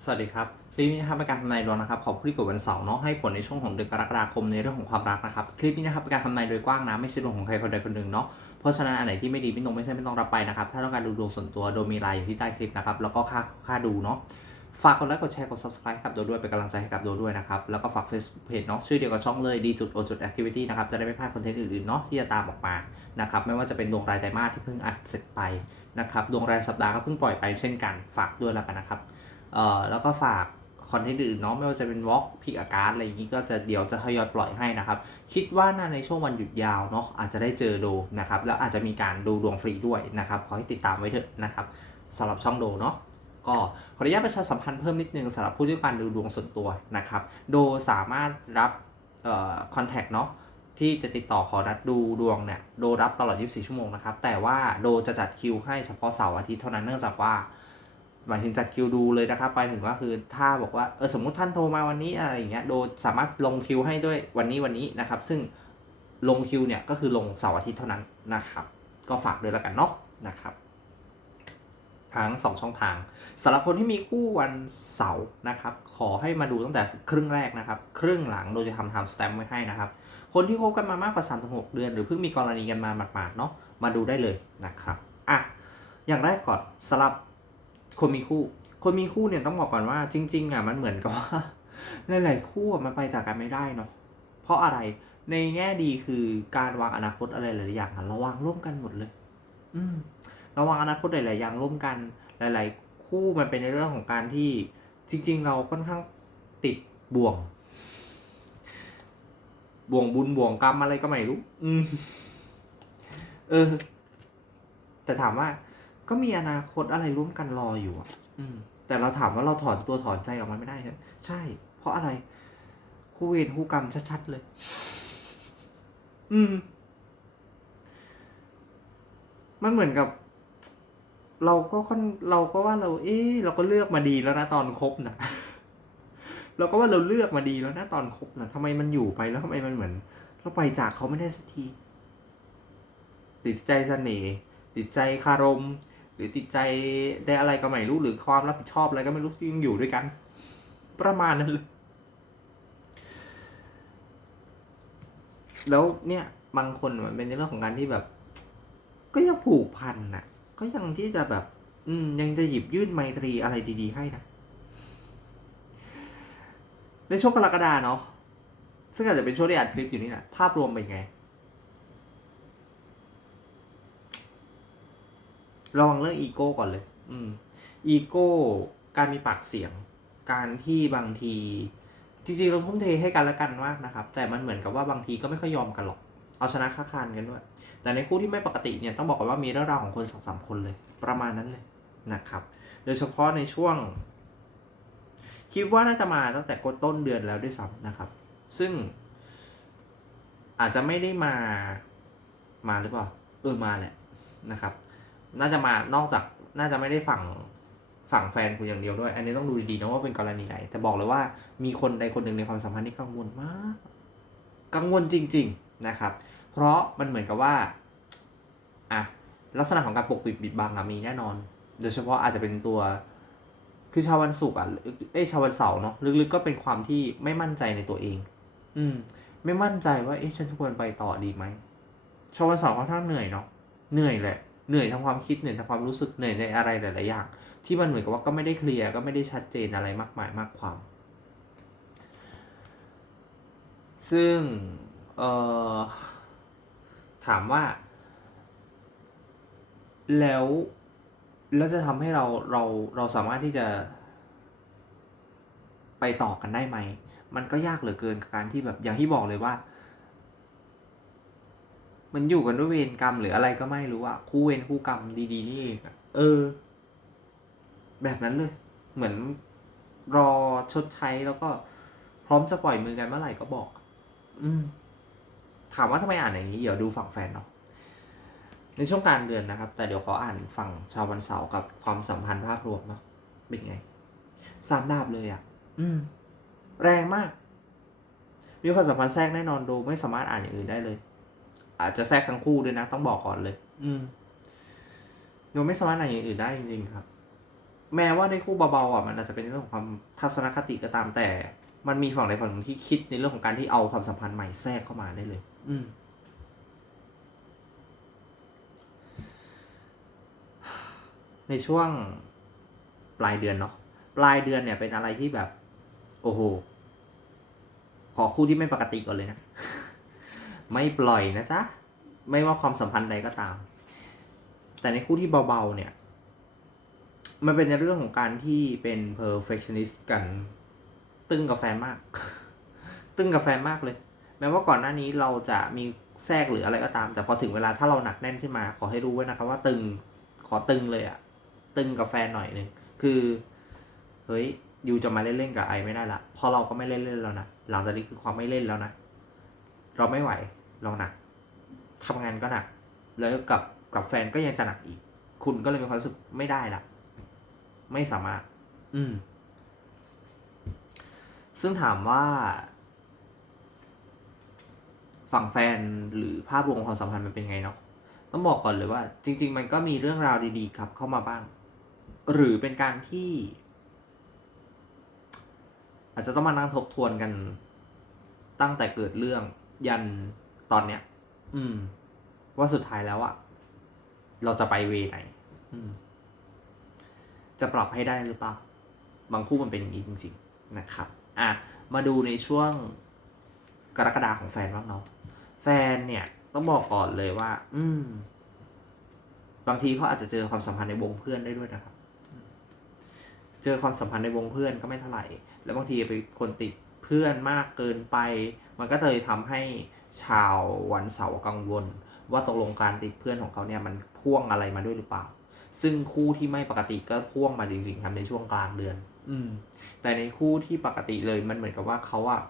สวัสดีครับคลิปนี้นะครับเป็นการทำนายดวงนะครับของผู้ที่เกิดวันเสาร์เนาะให้ผลในช่วงของเดือนกรกฎาคมในเรื่องของความรักนะครับคลิปนี้นะครับเป็นการทำนายโดยกว้างนะไม่ใช่ดวงของใครคนใดคนหนึ่งเนาะเพราะฉะนั้นอันไหนที่ไม่ดีไม่ตรงไม่ใช่ไม่ต้องรับไปนะครับถ้าต้องการดูดวงส่วนตัวโดยมีไลน์อยู่ที่ใต้คลิปนะครับแล้วก็ค่าค่าดูเนาะฝากกดไลค์กดแชร์กด subscribe ครับโดยด้วยเป็นกำลังใจให้กับโดด้วยนะครับแล้วก็ฝาก Facebook Page เนาะชื่อเดียวกับช่องเลยดีจุดโอจุด activity นะครับจะได้ไม่พลาดคอนเทนต์อื่นๆเนาะที่จะตามออกมานะครับไม่ว่าจะเป็นดวงรายไตรมาสที่เพิ่งอัดเสร็จไปนะครับดวงรายสัปดาห์ก็เพิ่งปล่อยไปเช่นกันฝากด้วยแล้วกันนะครับ เอ่อแล้วก็ฝากคอนเทนต์อื่นเนาะไม่ว่าจะเป็นวอล์กพิกอาการอะไรอย่างนี้ก็จะเดี๋ยวจะทยอยปล่อยให้นะครับ คิดว่าน่าในช่วงวันหยุดยาวเนาะอาจจะได้เจอโดนะครับ แล้วอาจจะมีการดูดวงฟรีด้วยนะครับ ขอให้ติดตามไว้เถอะนะครับสำหรับช่องโดเนาะก็ขออนุญาตประชาสัมพันธ์เพิ่มนิดนึงสำหรับผู้ที่การดูดวงส่วนตัวนะครับ โดสามารถรับเอ่อคอนแทคเนาะที่จะติดต่อขอนัดดูดวงเนี่ยโดรับตลอด 24 ชั่วโมงนะครับ แต่ว่าโดจะจัดคิวให้เฉพาะเสาร์อาทิตย์เท่านั้นเนื่องจากว่า หมายถึงจัดคิวดูเลยนะครับไปถึงว่าคือถ้าบอกว่าเออสมมุติท่านโทรมาวันนี้อะไรอย่างเงี้ยโดยสามารถลงคิวให้ด้วยวันนี้วันนี้นะครับ ซึ่งลงคิวเนี่ยก็คือลงเสาร์อาทิตย์เท่านั้นนะครับ ก็ฝากด้วยแล้วกันเนาะนะครับทั้งสองช่องทางสำหรับคนที่มีคู่วันเสาร์นะครับ ขอให้มาดูตั้งแต่ครึ่งแรกนะครับ ครึ่งหลังโดยจะทำไทม์สแตมป์ไว้ให้นะครับ คนที่คบกันมามากกว่า3าหเดือน หรือเพิ่งมีกรณีกันมาหมาดๆเนาะมาดูได้เลยนะครับอะอย่างแรกก่อนสำหรับ คนมีคู่ คนมีคู่เนี่ยต้องบอกก่อนว่าจริง ๆ อะมันเหมือนกับว่าหลายๆคู่มันไปจากกันไม่ได้เนาะเพราะอะไรในแง่ดีคือการวางอนาคตอะไรหลายๆอย่างอะเราวางร่วมกันหมดเลย อืมเราวางอนาคตหลายๆอย่างร่วมกัน หลาย ๆ คู่มันเป็นในเรื่องของการที่จริง ๆ เราค่อนข้างติดบ่วง บ่วงบุญบ่วงกรรมอะไรก็ไม่รู้ อืม เออ แต่ถามว่า ก็มีอนาคตอะไรร่วมกันรออยู่อะ อืม แต่เราถามว่าเราถอนตัวถอนใจออกมาไม่ได้ใช่ไหมใช่ เพราะอะไร คู่เวรคู่กรรมชัดๆเลย อืม มันเหมือนกับ เราก็ค่อนเราก็ว่าเรา เอ๊ะเราก็เลือกมาดีแล้วนะตอนคบนะเราก็ว่าเราเลือกมาดีแล้วนะตอนคบนะทำไมมันอยู่ไปแล้วทำไมมันเหมือน เราไปจากเขาไม่ได้สักทีติดใจเสน่ห์ติดใจคารมห รือติดใจได้อะไรก็ไม่รู้หรือความรับผิดชอบอะไรก็ไม่รู้ที่ยังอยู่ด้วยกัน ประมาณนั้นเลยแล้วเนี่ยบางคนมันเป็นเรื่องของการที่แบบ ก็ยังผูกพันน่ะ ก็ยังที่จะแบบ อืม ยังจะหยิบยื่นไมตรีอะไรดี ๆ ให้นะในช่วงกรกฎาเนาะซึ่งอาจจะเป็นช่วงที่อัดคลิปอยู่นี่นะภาพรวมเป็นไง ระวังเรื่องอีโก้ก่อนเลย อืม อีโก้ การมีปากเสียง การที่บางที จริงๆ เราทุ่มเทให้กันและกันมากนะครับ แต่มันเหมือนกับว่าบางทีก็ไม่ค่อยยอมกันหรอก เอาชนะค้าคานกันด้วย แต่ในคู่ที่ไม่ปกติเนี่ยต้องบอกก่อนว่ามีเรื่องราวของคนสองสามคนเลย ประมาณนั้นเลยนะครับ โดยเฉพาะในช่วง คิดว่าน่าจะมาตั้งแต่ต้นเดือนแล้วด้วยซ้ำนะครับ ซึ่ง อาจจะไม่ได้มา มาหรือเปล่า เออมาแหละนะครับ น่าจะมานอกจากน่าจะไม่ได้ฝั่งฝั่งแฟนคุณอย่างเดียวด้วย อันนี้ต้องดูดีๆนะว่าเป็นกรณีไหน แต่บอกเลยว่ามีคนใดคนหนึ่งในความสัมพันธ์ที่กังวลมาก กังวลจริง ๆนะครับ เพราะมันเหมือนกับว่าอะลักษณะของการปกปิดบิดบังอะมีแน่นอน โดยเฉพาะอาจจะเป็นตัว คือชาววันศุกร์อะเอ้ยชาววันเสาร์เนาะลึกๆก็เป็นความที่ไม่มั่นใจในตัวเอง อืม ไม่มั่นใจว่าเอ๊ะฉันควรไปต่อดีไหมชาววันเสาร์ค่อนข้างเหนื่อยเนาะเหนื่อยแหละ เหนื่อยทางความคิดเหนื่อยทางความรู้สึกเหนื่อยในอะไรหลาย ๆ อย่าง ที่มันเหมือนกับว่าก็ไม่ได้เคลียร์ก็ไม่ได้ชัดเจนอะไรมากมายมากความ ซึ่งเอ่อถามว่า แล้วแล้วจะทำให้เราเราเราสามารถที่จะ ไปต่อกันได้ไหม มันก็ยากเหลือเกินกับการที่แบบอย่างที่บอกเลยว่า มันอยู่กันด้วยเวรกรรมหรืออะไรก็ไม่รู้อะคู่เวรคู่กรรมดีๆนี่เองอะเออ แบบนั้นเลย เหมือนรอชดใช้แล้วก็พร้อมจะปล่อยมือกันเมื่อไหร่ก็บอก อืม ถามว่าทำไมอ่านอย่างนี้ เดี๋ยวดูฝั่งแฟนเนาะในช่วงกลารเดือนนะครับ แต่เดี๋ยวขออ่านฝั่งชาววันเสาร์กับความสัมพันธ์ภาพรวมเนาะเป็นไงสามดาบเลยอะอืม แรงมาก มีความสัมพันธ์แทรกแน่นอนดูไม่สามารถอ่านอย่างอื่นได้เลย อาจจะแทรกทั้งคู่ด้วยนะ ต้องบอกก่อนเลย อืมดูไม่สามารถอ่านอย่างอื่นได้จริงๆครับ แม้ว่าในคู่เบาๆอะมันอาจจะเป็นเรื่องของความทัศนคติก็ตามแต่ มันมีฝั่งใดฝั่งหนึ่งที่คิดในเรื่องของการที่เอาความสัมพันธ์ใหม่แทรกเข้ามาได้เลย อืมในช่วงปลายเดือนเนาะปลายเดือนเนี่ยเป็นอะไรที่แบบ โอ้โห ขอคู่ที่ไม่ปกติก่อนเลยนะ ไม่ปล่อยนะจ๊ะ ไม่ว่าความสัมพันธ์ใดก็ตาม แต่ในคู่ที่เบาๆเนี่ย มันเป็นในเรื่องของการที่เป็น perfectionist กัน ตึงกับแฟนมาก ตึงกับแฟนมากเลย แม้ว่าก่อนหน้านี้เราจะมีแทรกหรืออะไรก็ตาม แต่พอถึงเวลาถ้าเราหนักแน่นขึ้นมา ขอให้รู้ไว้นะครับว่าตึง ขอตึงเลยอะตึงกับแฟนหน่อยหนึ่ง คือ เฮ้ยยูจะมาเล่นๆกับไอไม่ได้ละพราะเราก็ไม่เล่นเล่นแล้วนะ หลังจากนี้คือความไม่เล่นแล้วนะ เราไม่ไหวเราหนักทำงานก็หนัก แล้วกับกับแฟนก็ยังจะหนักอีก คุณก็เลยมีความรู้สึกไม่ได้ละไม่สามารถ อืม ซึ่งถามว่า ฝั่งแฟนหรือภาพรวมของความสัมพันธ์มันเป็นไงเนาะต้องบอกก่อนเลยว่า จริง ๆ มันก็มีเรื่องราวดีๆ ครับ เข้ามาบ้าง หรือเป็นการที่ อาจจะต้องมานั่งทบทวนกันตั้งแต่เกิดเรื่อง ยันตอนเนี้ย อืม ว่าสุดท้ายแล้วอะเราจะไปเวไหน อืม จะปรับให้ได้หรือเปล่า บางคู่มันเป็นอย่างนี้จริง ๆ นะครับ อะ มาดูในช่วงกรกฎาของแฟนบ้างเนาะ แฟนเนี่ย ต้องบอกก่อนเลยว่า อืม บางทีเขาอาจจะเจอความสัมพันธ์ในวงเพื่อนได้ด้วยนะครับ เจอความสัมพันธ์ในวงเพื่อนก็ไม่เท่าไหร่ แล้วบางทีไปคนติด เพื่อนมากเกินไป มันก็เลยทำให้ชาววันเสาร์กังวล ว่าตกลงการติดเพื่อนของเขาเนี่ยมันพ่วงอะไรมาด้วยหรือเปล่า ซึ่งคู่ที่ไม่ปกติก็พ่วงมาจริงๆครับในช่วงกลางเดือน อืม แต่ในคู่ที่ปกติเลยมันเหมือนกับว่าเขาอะ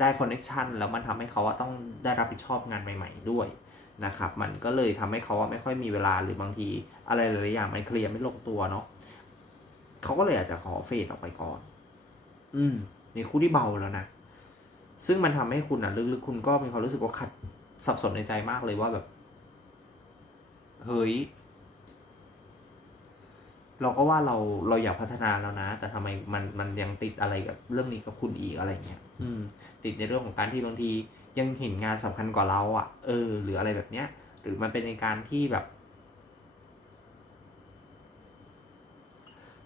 ได้คอนเน c ชันแล้วมันทำให้เขาอะต้องได้รับผิดชอบงานใหม่ ๆ ด้วยนะครับมันก็เลยทำให้เขาอะไม่ค่อยมีเวลาหรือบางทีอะไรหลายๆอย่างมันเคลียร์ไม่ลงตัวเนาะเขาก็เลยอาจจะขอเฟดออกไปก่อน อืม ในคู่ที่เบาแล้วนะ ซึ่งมันทำให้คุณอะลึกๆคุณก็มีความรู้สึกว่าขัดสับสนในใจมากเลยว่าแบบ เฮ้ย เราก็ว่าเราเราอยากพัฒนาแล้วนะ แต่ทำไมมันมันยังติดอะไรกับเรื่องนี้กับคุณอีกอะไรเงี้ย อืม ติดในเรื่องของการที่บางทียังเห็นงานสำคัญกว่าเราอะ่ะ เออ หรืออะไรแบบเนี้ย หรือมันเป็นในการที่แบบ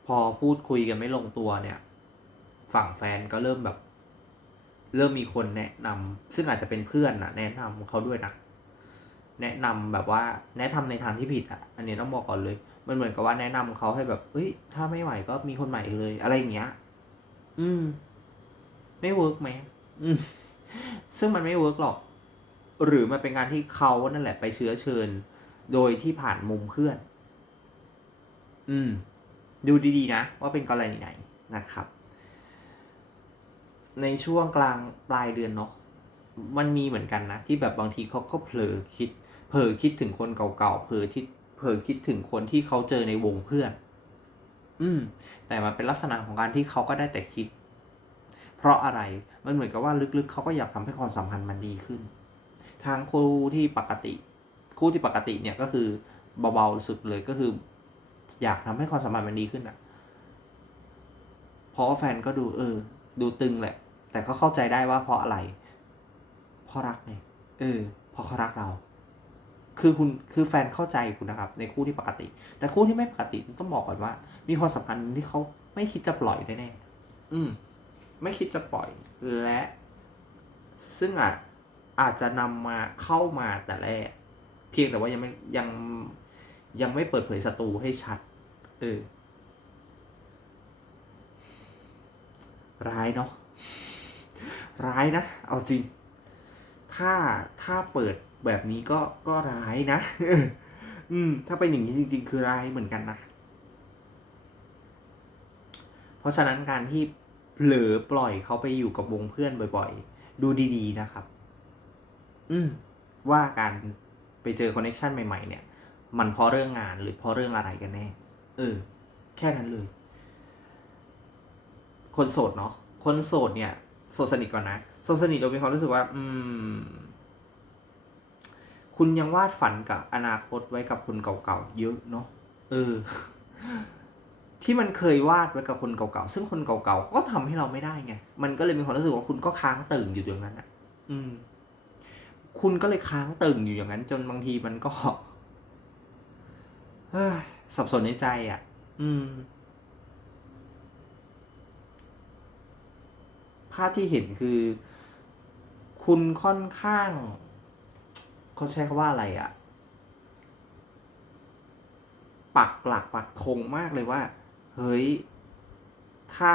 พอพูดคุยกันไม่ลงตัวเนี่ย ฝั่งแฟนก็เริ่มแบบ เริ่มมีคนแนะนำซึ่งอาจจะเป็นเพื่อนนะแนะนำเขาด้วยนะแนะนำแบบว่า แนะนำในทางที่ผิดอะ อันนี้ต้องบอกก่อนเลย มันเหมือนกับว่าแนะนำเขาให้แบบเฮ้ย ถ้าไม่ไหวก็มีคนใหม่เลย อะไรอย่างเงี้ย อืม ไม่เวิร์กไหมอืม ซึ่งมันไม่เวิร์กหรอก หรือมันเป็นการที่เขานั่นแหละไปเชื้อเชิญ โดยที่ผ่านมุมเพื่อน อืม ดูดีๆนะ ว่าเป็นกรณีไหนนะครับ ในช่วงกลางปลายเดือนเนาะมันมีเหมือนกันนะ ที่แบบบางทีเขาก็เผลอคิด เผลอคิดถึงคนเก่าๆเผลอที่เผลอคิดถึงคนที่เขาเจอในวงเพื่อน อืม แต่มันเป็นลักษณะของการที่เขาก็ได้แต่คิด เพราะอะไรมันเหมือนกับว่าลึกๆเขาก็อยากทำให้ความสัมพันธ์มันดีขึ้น ทางคู่ที่ปกติ คู่ที่ปกติเนี่ยก็คือเบาๆสุดเลยก็คือ อยากทำให้ความสัมพันธ์มันดีขึ้นอะเพราะแฟนก็ดูเออ ดูตึงแหละ แต่ก็เข้าใจได้ว่าเพราะอะไร เพราะรักไงเออเพราะเขารักเรา คือคุณคือแฟนเข้าใจคุณนะครับ ในคู่ที่ปกติ แต่คู่ที่ไม่ปกติต้องบอกก่อนว่า มีความสัมพันธ์ที่เขาไม่คิดจะปล่อยแน่ๆอืม ไม่คิดจะปล่อย และ ซึ่งอาจอาจจะนำมาเข้ามาแต่แรก เพียงแต่ว่ายังไม่ยังยังไม่เปิดเผยศัตรูให้ชัด เออ ร้ายเนาะ ร้ายนะ เอาจริง ถ้าถ้าเปิดแบบนี้ก็ก็ร้ายนะ อืม ถ้าเป็นอย่างนี้จริง ๆ คือร้ายเหมือนกันนะ เพราะฉะนั้นการที่เผลอปล่อยเขาไปอยู่กับวงเพื่อนบ่อย ๆ ดูดีๆนะครับ อืม ว่าการไปเจอคอนเนคชันใหม่ ๆ เนี่ย มันเพราะเรื่องงานหรือเพราะเรื่องอะไรกันแน่ เออ แค่นั้นเลย คนโสดเนาะ คนโสดเนี่ย โสดสนิทก่อนนะโสดสนิทเรามีความรู้สึกว่า อืม คุณยังวาดฝันกับอนาคตไว้กับคนเก่าๆเยอะเนาะเออ ที่มันเคยวาดไว้กับคนเก่าๆซึ่งคนเก่าๆก็ทำให้เราไม่ได้ไงมันก็เลยมีความรู้สึกว่าคุณก็ค้างตึงอยู่อย่างนั้นอะ อืม คุณก็เลยค้างตึงอยู่อย่างนั้น จนบางทีมันก็สับสนในใจอะ อืม ภาพที่เห็นคือ คุณค่อนข้างเขาใช้คำว่าอะไรอะ่ะปักหลักปักธงมากเลยว่า เฮ้ย ถ้า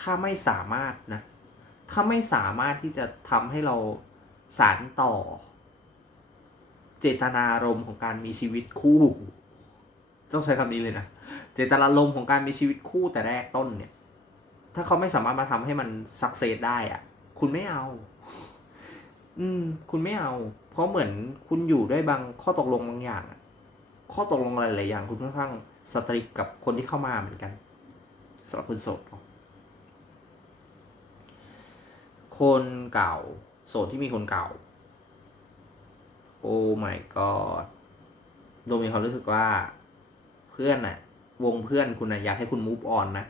ถ้าไม่สามารถนะ ถ้าไม่สามารถที่จะทำให้เราสารต่อ เจตนารมณ์ของการมีชีวิตคู่ ต้องใช้คำนี้เลยนะ เจตนารมณ์ของการมีชีวิตคู่แต่แรกต้นเนี่ย ถ้าเขาไม่สามารถมาทำให้มันสักเซสได้อะคุณไม่เอา อืม คุณไม่เอา เพราะเหมือนคุณอยู่ด้วยบางข้อตกลงบางอย่าง ข้อตกลงอะไรหลายอย่าง คุณค่อนข้างสตริกกับคนที่เข้ามาเหมือนกันสำหรับคุณโสดคนเก่า โสดที่มีคนเก่า โอ้ my god โดมมีความรู้สึกว่า เพื่อนอะวงเพื่อนคุณอะอยากให้คุณ move on นะ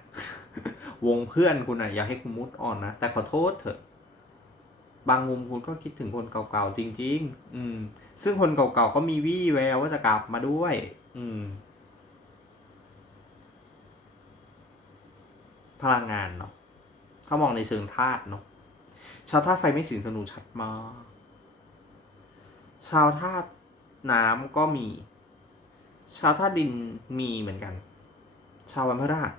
วงเพื่อนคุณอะอยากให้คุณ move on นะ แต่ขอโทษเถอะ บางมุมคุณก็คิดถึงคนเก่าๆจริง ๆ อืม ซึ่งคนเก่าๆก็มีวี่แววว่าจะกลับมาด้วย อืม พลังงานเนาะถ้ามองในเชิงธาตุเนาะชาวธาตุไฟไม่สิงธนูชัดมากชาวธาตุน้ำก็มี ชาวธาตุดินมีเหมือนกัน ชาววันพฤหัส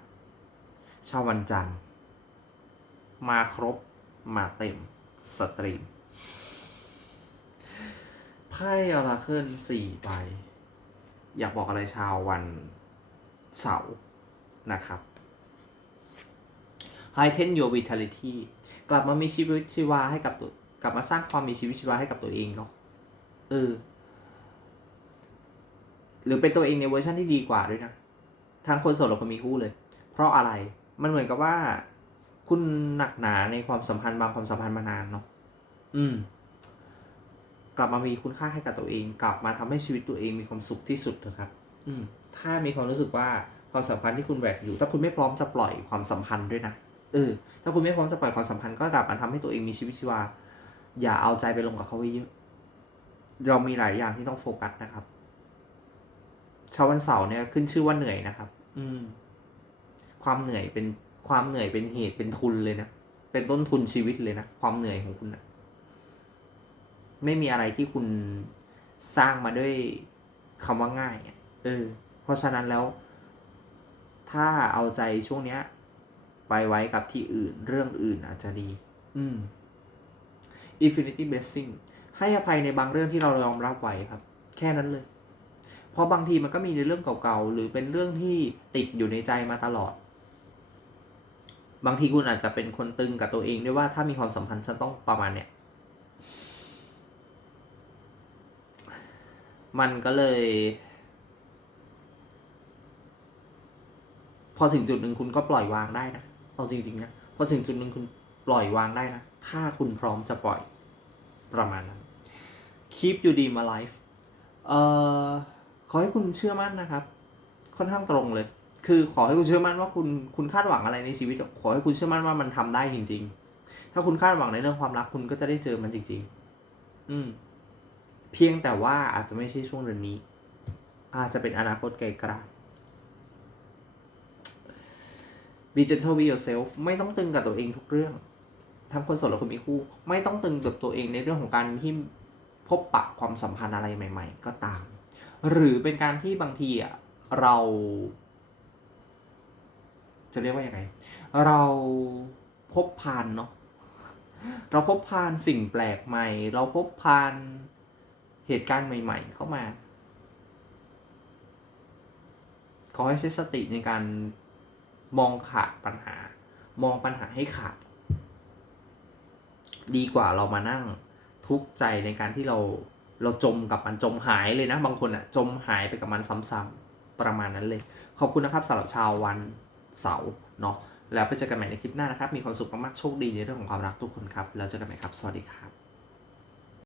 ชาววันจันทร์ มาครบ มาเต็ม สตรีม ไพ่อราเคิลสี่ใบ อยากบอกอะไรชาววันเสาร์นะครับ Heighten your vitality กลับมามีชีวิตชีวาให้กับตัว กลับมาสร้างความมีชีวิตชีวาให้กับตัวเองเนาะเออ หรือเป็นตัวเองในเวอร์ชันที่ดีกว่าด้วยนะ ทั้งคนโสดและคนมีคู่เลย เพราะอะไร มันเหมือนกับว่า คุณหนักหนาในความสัมพันธ์บางความสัมพันธ์มานานเนาะอืม กลับมามีคุณค่าให้กับตัวเอง กลับมาทำให้ชีวิตตัวเองมีความสุขที่สุดนะครับ อืม ถ้ามีความรู้สึกว่าความสัมพันธ์ที่คุณแหวกอยู่ ถ้าคุณไม่พร้อมจะปล่อยความสัมพันธ์ด้วยนะเออถ้าคุณไม่พร้อมจะปล่อยความสัมพันธ์ก็กลับมาทำให้ตัวเองมีชีวิตชีวา อย่าเอาใจไปลงกับเขาไว้เยอะ เรามีหลายอย่างที่ต้องโฟกัสนะครับชาววันเสาร์เนี่ยขึ้นชื่อว่าเหนื่อยนะครับ อืม ความเหนื่อยเป็นความเหนื่อยเป็นเหตุเป็นทุนเลยนะ เป็นต้นทุนชีวิตเลยนะ ความเหนื่อยของคุณนะไม่มีอะไรที่คุณสร้างมาด้วยคำว่าง่ายเออ เพราะฉะนั้นแล้ว ถ้าเอาใจช่วงเนี้ย ไปไว้กับที่อื่นเรื่องอื่นอาจจะดี อืม infinity blessing ให้อภัยในบางเรื่องที่เรายอมรับไว้ครับ แค่นั้นเลย เพราะบางทีมันก็มีในเรื่องเก่าๆ หรือเป็นเรื่องที่ติดอยู่ในใจมาตลอด บางทีคุณอาจจะเป็นคนตึงกับตัวเองด้วยว่าถ้ามีความสัมพันธ์ฉันต้องประมาณเนี้ยมันก็เลย พอถึงจุดหนึ่งคุณก็ปล่อยวางได้นะเอาจริงๆนะพอถึงจุดหนึ่งคุณปล่อยวางได้นะ ถ้าคุณพร้อมจะปล่อยประมาณนั้น keep you dream alive เอ่อขอให้คุณเชื่อมั่นนะครับ ค่อนข้างตรงเลย คือขอให้คุณเชื่อมั่นว่าคุณคุณคาดหวังอะไรในชีวิตขอให้คุณเชื่อมั่นว่ามันทำได้จริง ๆ ถ้าคุณคาดหวังในเรื่องความรักคุณก็จะได้เจอมันจริง ๆ อืม เพียงแต่ว่าอาจจะไม่ใช่ช่วงเดือนนี้ อาจจะเป็นอนาคตไกลๆ be gentle with yourself ไม่ต้องตึงกับตัวเองทุกเรื่อง ทั้งคนโสดและคนมีคู่ ไม่ต้องตึงกับตัวเองในเรื่องของการที่พบปะความสัมพันธ์อะไรใหม่ ๆ ก็ตาม หรือเป็นการที่บางทีอะเรา จะเรียกว่ายังไง เราพบพานเนาะเราพบพานสิ่งแปลกใหม่ เราพบพานเหตุการณ์ใหม่ ๆ เข้ามา ขอให้ใช้สติในการมองขาดปัญหา มองปัญหาให้ขาด ดีกว่าเรามานั่งทุกข์ใจในการที่เราเราจมกับมันจมหายเลยนะ บางคนอะจมหายไปกับมันซ้ำๆประมาณนั้นเลย ขอบคุณนะครับสำหรับชาววัน เสาร์เนาะแล้วไปเจอกันใหม่ในคลิปหน้านะครับ มีความสุขมากๆ โชคดีในเรื่องของความรักทุกคนครับ แล้วเจอกันใหม่ครับ สวัสดีครับ